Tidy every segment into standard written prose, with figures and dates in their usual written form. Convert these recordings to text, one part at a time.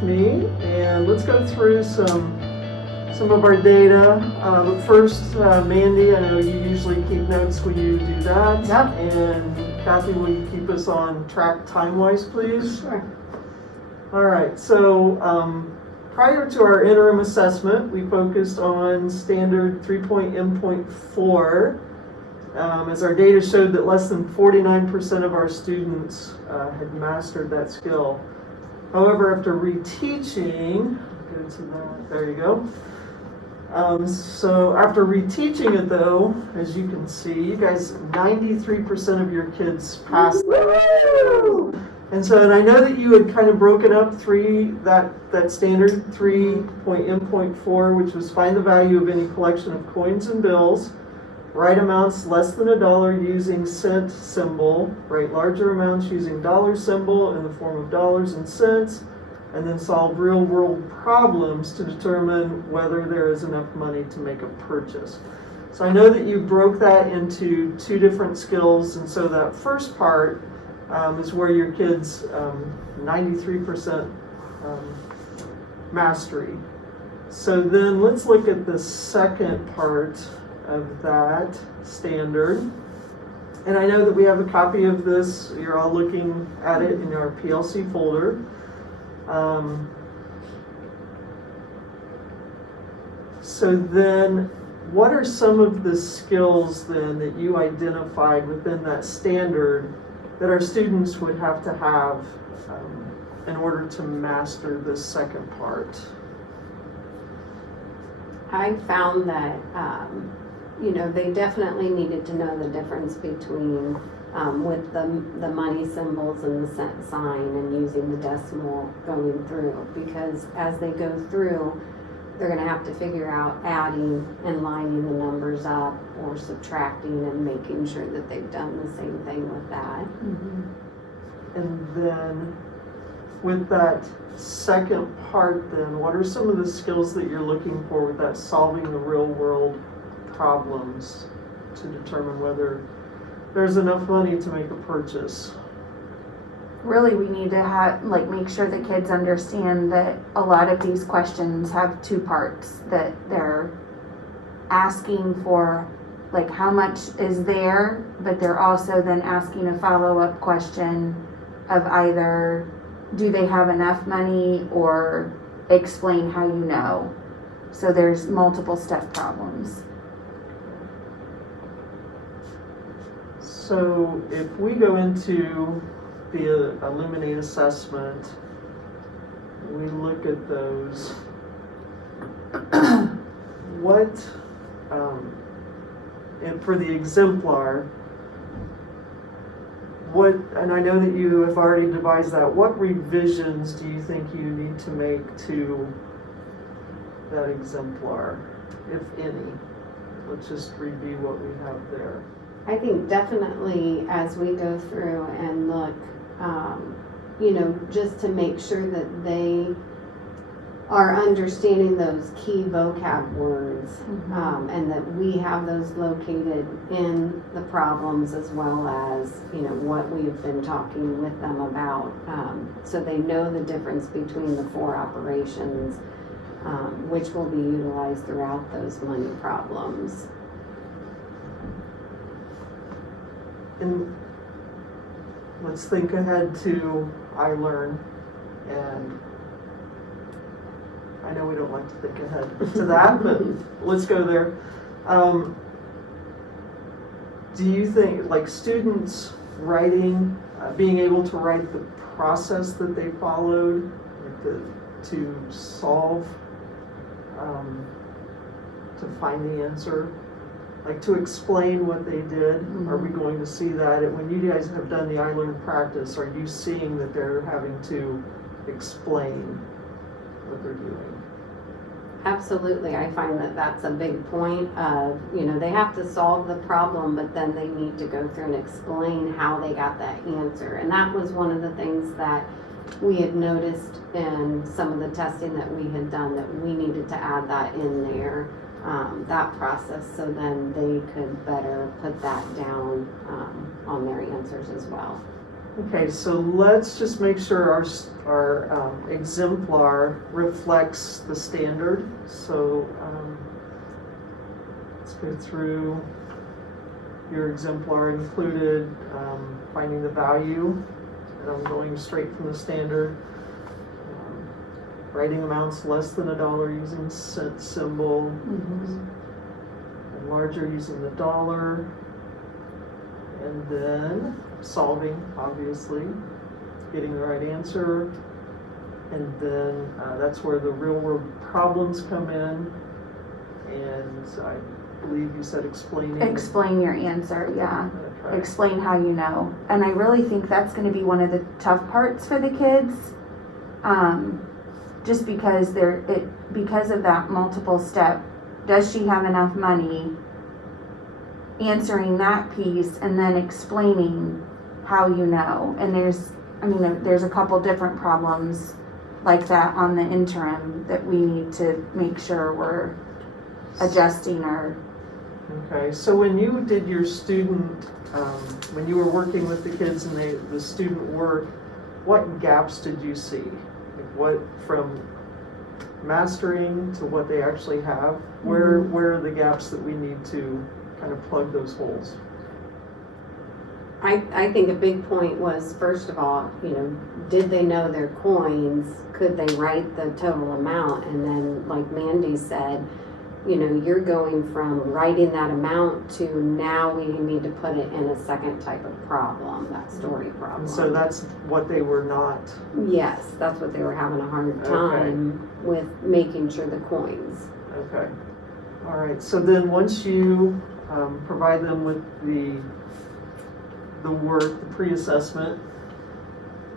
with me, and let's go through some of our data. But first, Mandy, I know you usually keep notes when you do that. Yep. And Kathy, will you keep us on track time-wise, please? Sure. All right, so prior to our interim assessment, we focused on standard 3.M.4, as our data showed that less than 49% of our students had mastered that skill. However, after reteaching, go to that, there you go. So after reteaching it though, as you can see, you guys, 93% of your kids passed that. And I know that you had kind of broken up that standard 3.M.4, which was find the value of any collection of coins and bills, write amounts less than $1 using cent symbol, write larger amounts using dollar symbol in the form of dollars and cents, and then solve real world problems to determine whether there is enough money to make a purchase. So I know that you broke that into two different skills, and so that first part is where your kids 93% mastery. So then let's look at the second part of that standard. And I know that we have a copy of this. You're all looking at it in our PLC folder. So then, what are some of the skills then that you identified within that standard that our students would have to have in order to master this second part? I found that they definitely needed to know the difference between with the money symbols and the cent sign and using the decimal going through, because as they go through, they're going to have to figure out adding and lining the numbers up or subtracting and making sure that they've done the same thing with that. Mm-hmm. And then with that second part then, what are some of the skills that you're looking for with that solving the real world problems to determine whether there's enough money to make a purchase? Really, we need to make sure the kids understand that a lot of these questions have two parts, that they're asking for like how much is there, but they're also then asking a follow-up question of either do they have enough money or explain how you know. So there's multiple step problems. So if we go into the Illuminate assessment, we look at those, and for the exemplar, and I know that you have already devised that, what revisions do you think you need to make to that exemplar, if any? Let's just review what we have there. I think definitely as we go through and look, just to make sure that they are understanding those key vocab words, and that we have those located in the problems as well as, what we've been talking with them about, so they know the difference between the four operations, which will be utilized throughout those money problems. And let's think ahead to iLearn, and I know we don't like to think ahead to that, but let's go there. Do you think, like students writing, being able to write the process that they followed to solve, to find the answer, like to explain what they did? Are we going to see that? And when you guys have done the iLearn practice, are you seeing that they're having to explain what they're doing? Absolutely. I find that that's a big point of, they have to solve the problem, but then they need to go through and explain how they got that answer. And that was one of the things that we had noticed in some of the testing that we had done, that we needed to add that in there, that process, so then they could better put that down on their answers as well. Okay, so let's just make sure our exemplar reflects the standard. So let's go through your exemplar included finding the value, and I'm going straight from the standard. Writing amounts less than $1 using cent symbol, and larger using the dollar, and then solving, obviously, getting the right answer, and then that's where the real world problems come in, and I believe you said explaining. Explain your answer, yeah. Okay. Explain how you know. And I really think that's gonna be one of the tough parts for the kids. Just because because of that multiple step, does she have enough money? Answering that piece and then explaining how you know. And there's a couple different problems like that on the interim that we need to make sure we're adjusting our. Okay, so when you did your student, when you were working with the kids and the student work, what gaps did you see? Like what, from mastering to what they actually have? Where are the gaps that we need to kind of plug those holes? I think a big point was, first of all, did they know their coins? Could they write the total amount? And then, like Mandy said, you're going from writing that amount to now we need to put it in a second type of problem, that story problem. And so that's what they were not. Yes, that's what they were having a hard time with, making sure the coins. Okay. All right. So then once you provide them with the work, the pre-assessment,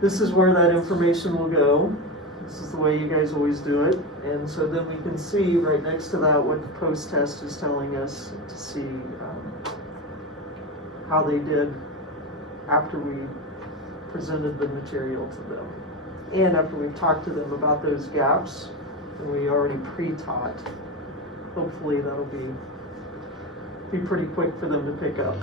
this is where that information will go. This is the way you guys always do it. And so then we can see right next to that what the post-test is telling us to see how they did after we presented the material to them. And after we've talked to them about those gaps, and we already pre-taught, hopefully that'll be pretty quick for them to pick up.